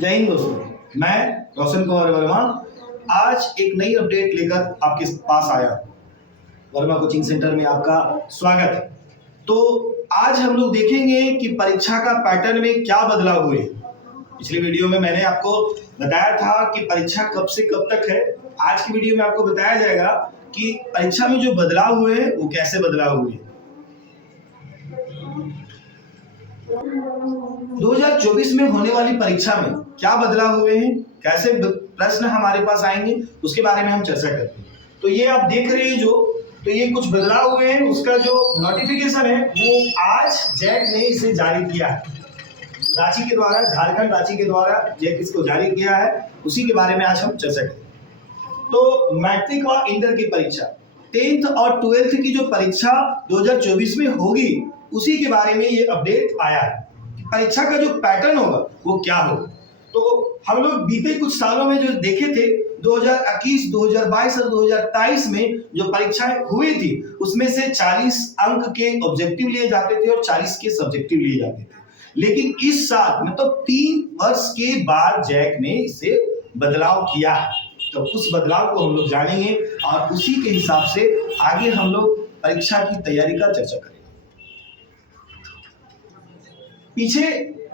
जय हिंद दोस्तों, मैं रोशन कुमार वर्मा आज एक नई अपडेट लेकर आपके पास आया। वर्मा कोचिंग सेंटर में आपका स्वागत है। तो आज हम लोग देखेंगे कि परीक्षा का पैटर्न में क्या बदलाव हुए। पिछली वीडियो में मैंने आपको बताया था कि परीक्षा कब से कब तक है। आज की वीडियो में आपको बताया जाएगा कि परीक्षा में जो बदलाव हुए वो कैसे बदलाव हुए। 2024 में होने वाली परीक्षा में क्या बदलाव हुए हैं, कैसे प्रश्न हमारे पास आएंगे, उसके बारे में हम चर्चा करते हैं। तो ये आप देख रहे हैं तो ये कुछ बदलाव हुए हैं। उसका जो नोटिफिकेशन है वो आज जैक ने इसे जारी किया है। रांची के द्वारा, झारखंड रांची के द्वारा जैक इसको जारी किया है, उसी के बारे में आज हम चर्चा करेंगे। तो मैट्रिक और इंटर की परीक्षा, 10th और 12th की जो परीक्षा 2024 में होगी, उसी के बारे में ये अपडेट आया है। परीक्षा का जो पैटर्न होगा वो क्या होगा। तो हम लोग बीते कुछ सालों में जो देखे थे, 2021, 2022 और 2023 में जो परीक्षाएं हुई थी, उसमें से 40 अंक के ऑब्जेक्टिव लिए जाते थे और 40 के सब्जेक्टिव लिए जाते थे। लेकिन इस साल मतलब 3 वर्ष के बाद जैक ने इसे बदलाव किया है। तो उस बदलाव को हम लोग जानेंगे और उसी के हिसाब से आगे हम लोग परीक्षा की तैयारी का चर्चा करेंगे। पीछे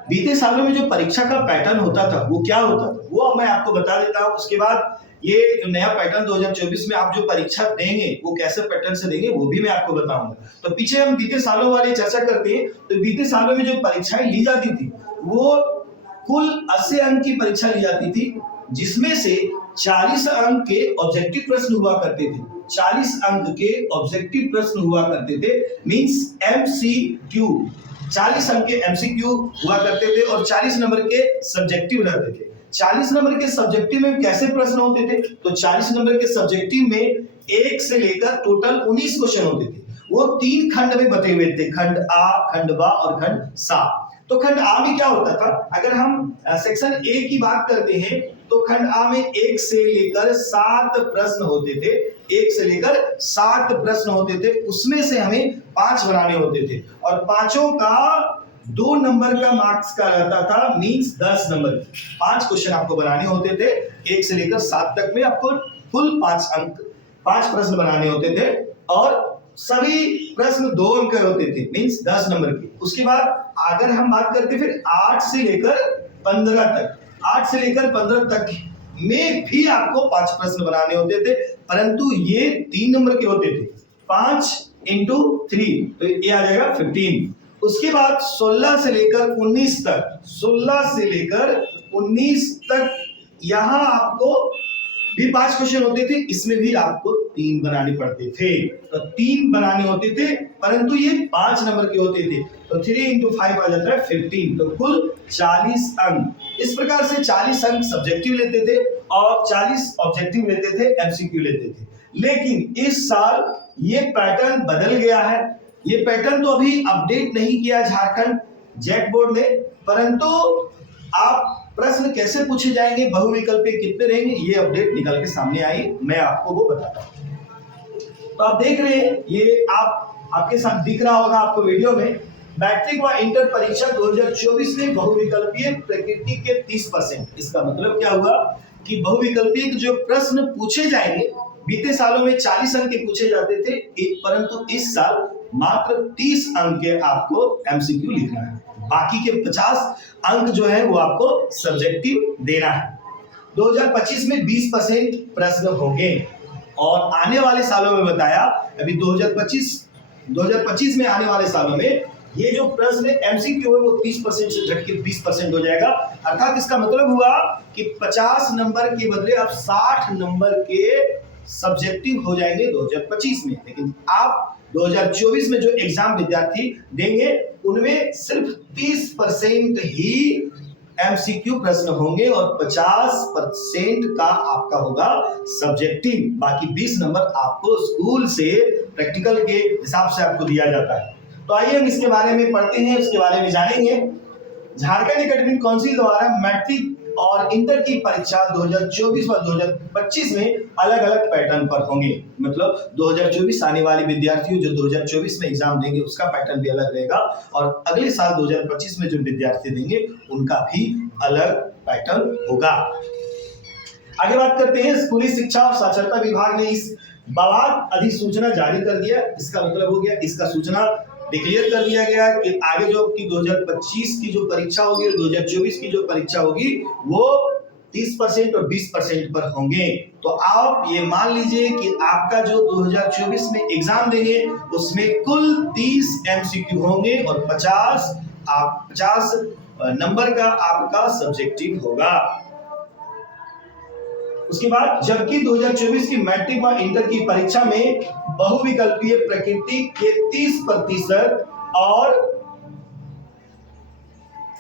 बीते सालों में जो परीक्षा का पैटर्न होता था वो क्या होता था, वो मैं आपको बता देता हूं। उसके बाद ये जो नया पैटर्न 2024 में आप जो परीक्षा देंगे वो कैसे पैटर्न से देंगे वो भी मैं आपको बताऊंगा। तो पीछे हम बीते सालों वाली चर्चा करते हैं। तो बीते सालों में जो परीक्षाएं ली जाती थी वो कुल 80 अंक की परीक्षा ली जाती थी, जिसमें से 40 अंक के ऑब्जेक्टिव प्रश्न हुआ करते थे। 40 अंक के ऑब्जेक्टिव प्रश्न हुआ करते थे, मींस MCQ। 40 अंक के MCQ हुआ करते थे और 40 नंबर के सब्जेक्टिव रहते थे। 40 नंबर के सब्जेक्टिव में कैसे प्रश्न होते थे, तो 40 नंबर के सब्जेक्टिव में 1 से लेकर टोटल 19 क्वेश्चन होते थे। वो 3 खंड में बटे हुए थे, खंड आ, खंड बा और खंड सा। तो खंड आ में क्या होता था, अगर हम सेक्शन ए की बात करते हैं तो खंड आ में 1 से लेकर 7 प्रश्न होते थे। 1 से लेकर 7 प्रश्न होते थे, उसमें से हमें 5 बनाने होते थे और पांचों का 2 नंबर का मार्क्स का रहता था, मींस 10 नंबर। 5 क्वेश्चन आपको बनाने होते थे। 1 से लेकर 7 तक में आपको कुल 5 प्रश्न बनाने होते थे और सभी प्रश्न 2 अंक के होते थे, मींस 10 नंबर के। उसके बाद अगर हम बात करते फिर 8 से लेकर 15 तक, 8 से लेकर 15 तक में भी आपको 5 प्रश्न बनाने होते थे, परंतु ये 3 नंबर के होते थे। 5 into 3 तो ये आ जाएगा 15। उसके बाद 16 से लेकर 19 तक, 16 से लेकर 19 तक यहां आपको भी 5 क्वेश्चन होते थे, इसमें भी आपको 3 बनाने पड़ते थे। तो 3 बनाने होते थे, परंतु ये 5 नंबर के होते थे। तो 3 into 5 आ जाता है 15। तो कुल 40 अंक। इस प्रकार से 40 अंक सब्जेक्टिव लेते थे और 40 ऑब्जेक्टिव लेते थे, MCQ लेते थे। लेकिन इस साल ये पैटर्न बदल गया है। ये पैटर्न तो अभी अपडेट नहीं किया झारखंड जैक बोर्ड ने, परंतु आप प्रश्न कैसे पूछे जाएंगे, बहुविकल्पी कितने रहेंगे, ये अपडेट निकल के सामने आई, मैं आपको वो बताता हूं। तो आप देख रहे हैं, ये आपके साथ दिख रहा होगा आपको वीडियो में, मैट्रिक व इंटर परीक्षा 2024 में बहुविकल्पीय प्रकृति के 30%। इसका मतलब क्या हुआ कि बहुविकल्पीय जो प्रश्न पूछे जाएंगे, बीते सालों में 40 अंक के पूछे जाते थे, परंतु इस साल मात्र 30 अंक के आपको MCQ लिखना है। बाकी के 50 अंक जो है वो आपको सब्जेक्टिव देना है। 2025 में 20% प्रश्न होंगे और आने वाले सालों में बताया, अभी 2025 में आने वाले सालों में ये जो प्रश्न MCQ है वो 30% से घट के 20% हो जाएगा। अर्थात इसका मतलब हुआ कि 50 नंबर के बदले अब 60 नंबर के सब्जेक्टिव हो जाएंगे 2025 में। लेकिन आप 2024 में जो एग्जाम विद्यार्थी देंगे उनमें सिर्फ 30% ही MCQ प्रश्न होंगे और 50% का आपका होगा सब्जेक्टिव। बाकी 20 नंबर आपको स्कूल से प्रैक्टिकल के हिसाब से आपको दिया जाता है। तो आइए हम इसके बारे में पढ़ते हैं, उसके बारे में जानेंगे। झारखंड एकेडमिक काउंसिल द्वारा मैट्रिक और इंटर की परीक्षा 2024 और 2025 में अलग अलग पैटर्न पर होंगे। मतलब 2024 आने वाले विद्यार्थियों जो 2024 में एग्जाम देंगे उसका पैटर्न भी अलग रहेगा और अगले साल 2025 में जो विद्यार्थी देंगे उनका भी अलग पैटर्न होगा। आगे बात करते हैं, स्कूली शिक्षा और साक्षरता विभाग ने इस बाद अधिसूचना जारी कर दिया। इसका मतलब हो गया, इसका सूचना डिक्लेयर कर दिया गया कि आगे जो आपकी 2025 की जो परीक्षा होगी और 2024 की जो परीक्षा होगी वो 30% और 20% पर होंगे। तो आप ये मान लीजिए कि आपका जो 2024 में एग्जाम देंगे उसमें कुल 30 MCQ होंगे और 50 नंबर का आपका सब्जेक्टिव होगा। उसके बाद जबकि 2024 की मैट्रिक व इंटर की परीक्षा में बहुविकल्पीय प्रकृति के 30% और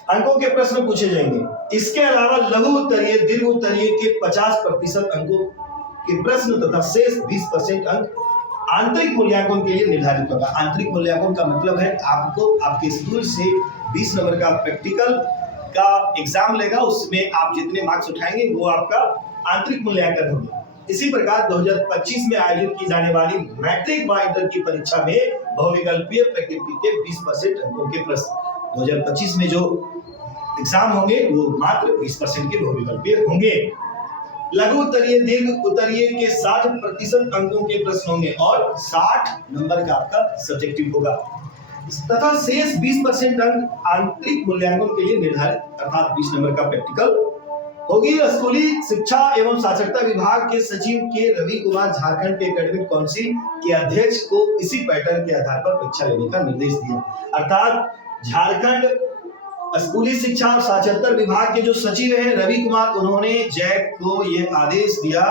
अंकों के प्रश्न पूछे जाएंगे। इसके अलावा लघु उत्तरीय, दीर्घ उत्तरीय के 50% अंकों के प्रश्न तथा शेष 20% अंक आंतरिक मूल्यांकन के लिए निर्धारित होगा। आंतरिक मूल्यांकन का मतलब है आपको आपके स्कूल से 20 नंबर का प्रैक्टिकल का एग्जाम लेगा, उसमें आप जितने मार्क्स उठाएंगे वो आपका आंतरिक मूल्यांकन होगा। इसी प्रकार 2025 में आयोजित की जाने वाली मैट्रिक व इंटर की परीक्षा में बहुविकल्पीय प्रकृति के 20% अंकों के प्रश्न 2025 में जो एग्जाम होंगे वो मात्र 20% के बहुविकल्पीय होंगे। लघु उत्तरीय, दीर्घ उत्तरीय के 60% अंकों के प्रश्न होंगे और 60 नंबर का आपका सब्जेक्टिव होगा तथा शेष 20% अंक आंतरिक मूल्यांकन के लिए निर्धारित अर्थात 20 नंबर का प्रैक्टिकल होगी। स्कूली शिक्षा एवं साक्षरता विभाग के सचिव के रवि कुमार झारखंड के एकेडमिक काउंसिल के अध्यक्ष को इसी पैटर्न के आधार पर परीक्षा लेने का निर्देश दिया। अर्थात झारखंड स्कूली शिक्षा और साक्षरता विभाग के जो सचिव हैं रवि कुमार, उन्होंने जैक को यह आदेश दिया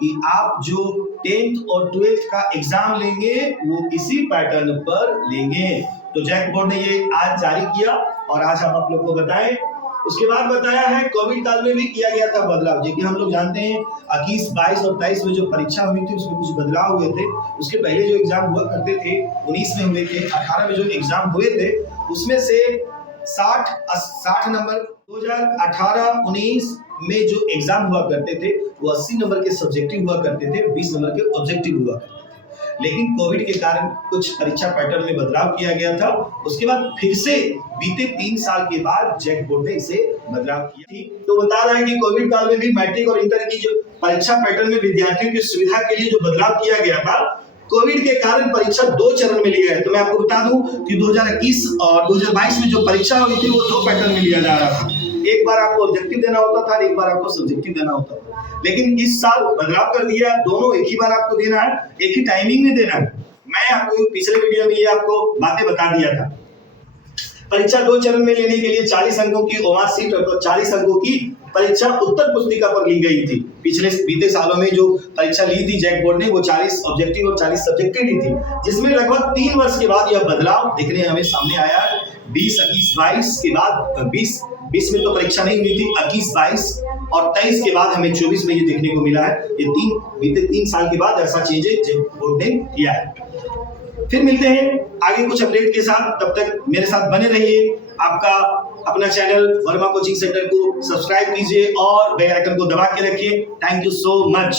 कि आप जो 10th और 12th का एग्जाम लेंगे वो इसी पैटर्न पर लेंगे। तो जैक बोर्ड ने ये आज जारी किया और आज हम आप लोग को बताएं। उसके बाद बताया है कोविड काल में भी किया गया था बदलाव, जो कि हम लोग जानते हैं 21, 22 और 23 में जो परीक्षा हुई थी उसमें कुछ बदलाव हुए थे। उसके पहले जो एग्जाम हुआ करते थे 19 में हुए थे, 18 में जो एग्जाम हुए थे उसमें से 60 नंबर 2018-19 में जो एग्जाम हुआ करते थे वो 80 नंबर के सब्जेक्टिव हुआ करते थे, 20 नंबर के ऑब्जेक्टिव हुआ करते थे। लेकिन कोविड के कारण कुछ परीक्षा पैटर्न में बदलाव किया गया था। उसके बाद फिर से बीते 3 साल के बाद जैक बोर्ड ने इसे बदलाव किया थी। तो बता रहा है कि कोविड काल में भी मैट्रिक और इंटर की जो परीक्षा पैटर्न में विद्यार्थियों की सुविधा के लिए जो बदलाव किया गया था, कोविड के कारण परीक्षा 2 चरण में लिया है। तो मैं आपको बता दूं कि 2021 और 2022 में जो परीक्षा हुई थी वो 2 पैटर्न में लिया जा रहा था। एक बार आपको ऑब्जेक्टिव देना होता था, एक बार आपको सब्जेक्टिव देना होता था। लेकिन इस साल बदलाव कर दिया, दोनों एक ही बार आपको देना है, एक ही टाइमिंग में देना है। मैं आपको पिछले वीडियो में ये आपको बातें बता दिया था। परीक्षा 2 चरण में लेने के लिए 40 अंकों की ओमार सीट और 40 अंकों की परीक्षा उत्तर पुस्तिका पर ली गई थी। बीते सालों में जो परीक्षा ली थी जैक बोर्ड ने वो 40 ऑब्जेक्टिव और 40 सब्जेक्टिव ली थी, जिसमें लगभग 3 वर्ष के बाद यह बदलाव देखने हमें सामने आया। 20-21-22 के बाद 20 में तो परीक्षा नहीं हुई थी, 21-22 और 23 के बाद हमें 24 में ये देखने को मिला है। ये बीते 3 साल के बाद ऐसा चेंजेस जैक बोर्ड ने किया है। फिर मिलते हैं आगे कुछ अपडेट के साथ, तब तक मेरे साथ बने रहिए। आपका अपना चैनल वर्मा कोचिंग सेंटर को सब्सक्राइब कीजिए और बेल आइकन को दबा के रखिए। Thank you so much.